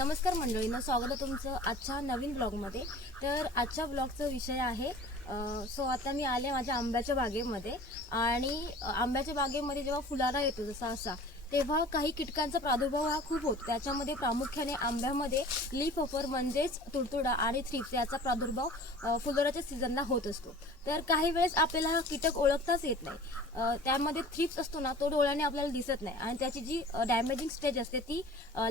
नमस्कार मंडळींनो, स्वागत आहे तुमचं आजच्या नवीन ब्लॉगमध्ये। तर आजच्या ब्लॉगचा विषय आहे सो आता मी आले माझ्या आंब्याच्या बागेमध्ये आणि आंब्याच्या बागेमध्ये जेव्हा फुलारा येतो जसा असा तेव्हा काही कीटकांचा प्रादुर्भाव हा खूप होतो। त्याच्यामध्ये प्रामुख्याने आंब्यामध्ये लीफ ऑफर म्हणजेच तुडतुडा आणि थ्रिप्स याचा प्रादुर्भाव फुलोराच्या सीझनला होत असतो। तर काही वेळेस आपल्याला हा कीटक ओळखताच येत नाही। त्यामध्ये थ्रिप्स असतो ना, तो डोळ्याने आपल्याला दिसत नाही आणि त्याची जी डॅमेजिंग स्टेज असते ती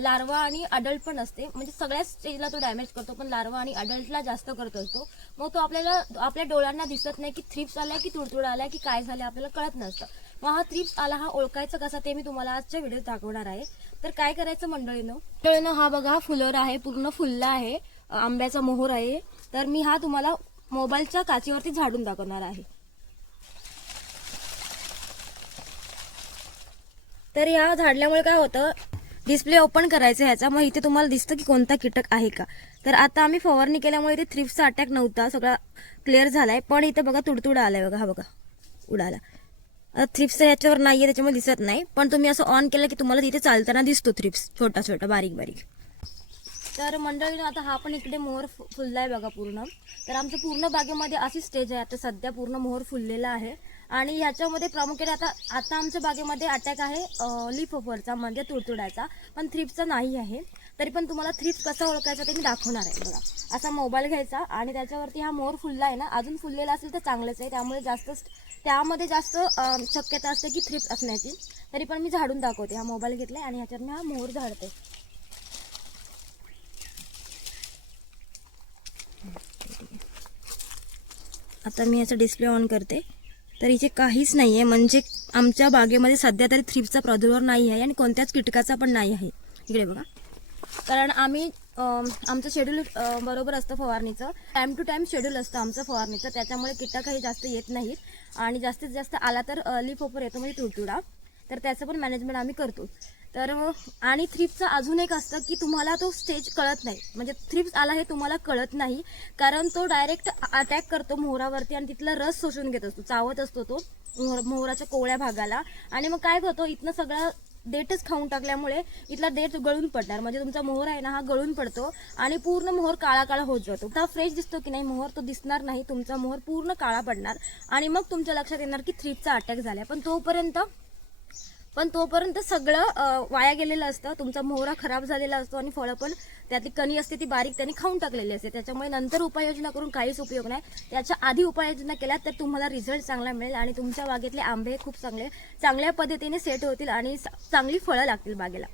लार्वा आणि अडल्ट पण असते, म्हणजे सगळ्याच स्टेजला तो डॅमेज करतो, पण लार्वा आणि अडल्टला जास्त करत असतो। मग तो आपल्याला आपल्या डोळ्यांना दिसत नाही की थ्रिप्स आलाय की तुडतुडा आलाय की काय झालं आपल्याला कळत नसतं। मग हा थ्रिप्स आला हा ओळखायचा कसा ते मी तुम्हाला आजच्या व्हिडिओत दाखवणार आहे। तर काय करायचं मंडळीनो, हा बघा फुलोरा आहे, पूर्ण फुलला आहे, आंब्याचा मोहर आहे। तर मी हा तुम्हाला मोबाईलच्या काचेवरती झाडून दाखवणार आहे। तर या झाडल्यामुळे काय होतं, डिस्प्ले ओपन करायचं ह्याचा, मग इथे तुम्हाला दिसतं की कोणता कीटक आहे का। तर आता आम्ही फवारणी केल्यामुळे इथे थ्रिप्सचा अटॅक नव्हता, सगळा क्लिअर झालाय। पण इथे बघा तुडतुडा आलाय, बघा हा बघा उडाला। थ्रिप्स ह्याच्यावर नाहीये त्याच्यामुळे दिसत नाही, पण तुम्ही असं ऑन केलं की तुम्हाला तिथे चालताना दिसतो थ्रिप्स, छोटा छोटा बारीक बारीक। तर मंडळीने आता हा पण इकडे मोहर फुललाय बघा पूर्ण। तर आमच्या पूर्ण बागेमध्ये अशी स्टेज आहे, आता सध्या पूर्ण मोहर फुललेला आहे आणि ह्याच्यामध्ये प्रामुख्याने आता आमच्या बागेमध्ये अटॅक आहे लीफ ऑफरचा म्हणजे तुडतुड्याचा, पण थ्रिप्सचा नाही आहे। तरी पण तुम्हाला थ्रिप्स कसा ओळखायचा ते मी दाखवणार आहे। बघा असा मोबाईल घ्यायचा आणि त्याच्यावरती हा मोहर फुलला आहे ना, अजून फुललेला असेल तर चांगलंच आहे, त्यामुळे त्यामध्ये जास्त शक्यता असते की थ्रिप्स असण्याची। तरी पण मी झाडून दाखवते, हा मोबाईल घेतलाय आणि ह्याच्यात मी हा मोहर झाडते। आता मी याचा डिस्प्ले ऑन करते, तर इथे काहीच नाहीये, म्हणजे आमच्या बागेमध्ये सध्या तरी थ्रिप्सचा प्रादुर्भाव नाही आहे आणि कोणत्याच कीटकाचा पण नाही आहे। इकडे बघा, कारण आम्ही आमचं शेड्यूल बरोबर असतं फवारणीचं, टाइम टू टाइम शेड्यूल असतं आमचं फवारणीचं, त्याच्यामुळे कीटक काही जास्त येत नाहीत आणि जास्तीत जास्त आला तर लीफ ऑफर येतो म्हणजे तुडतुडा, तर त्याचं पण मॅनेजमेंट आम्ही करतो। तर आणि थ्रिप्सचं अजून एक असतं की तुम्हाला तो स्टेज कळत नाही, म्हणजे थ्रिप्स आला हे तुम्हाला कळत नाही, कारण तो डायरेक्ट अटॅक करतो मोहरावरती आणि तिथला रस शोषून घेत असतो, चावत असतो तो मोहराच्या कोवळ्या भागाला। आणि मग काय होतं, इथनं सगळं देठच खाऊन टाकल्यामुळे इथला देठ गळून पडणार, म्हणजे तुमचा मोहर आहे ना हा गळून पडतो आणि पूर्ण मोहर काळा काळा होत जातो। आता फ्रेश दिसतो की नाही मोहर, तो दिसणार नाही, तुमचा मोहर पूर्ण काळा पडणार आणि मग तुमच्या लक्षात येणार की थ्रिप्सचा अटॅक झालाय। पण तोपर्यंत सगळं वाया गेलेलं असतं, तुमचा मोहरा खराब झालेला असतो आणि फळं पण त्यातली कणी असते ती बारीक त्यांनी खाऊन टाकलेली असते। त्याच्यामुळे नंतर उपाययोजना करून काहीच उपयोग नाही, त्याच्या आधी उपाययोजना केल्या तर तुम्हाला रिझल्ट चांगला मिळेल आणि तुमच्या बागेतले आंबे खूप चांगल्या पद्धतीने सेट होतील आणि चांगली फळं लागतील बागेला।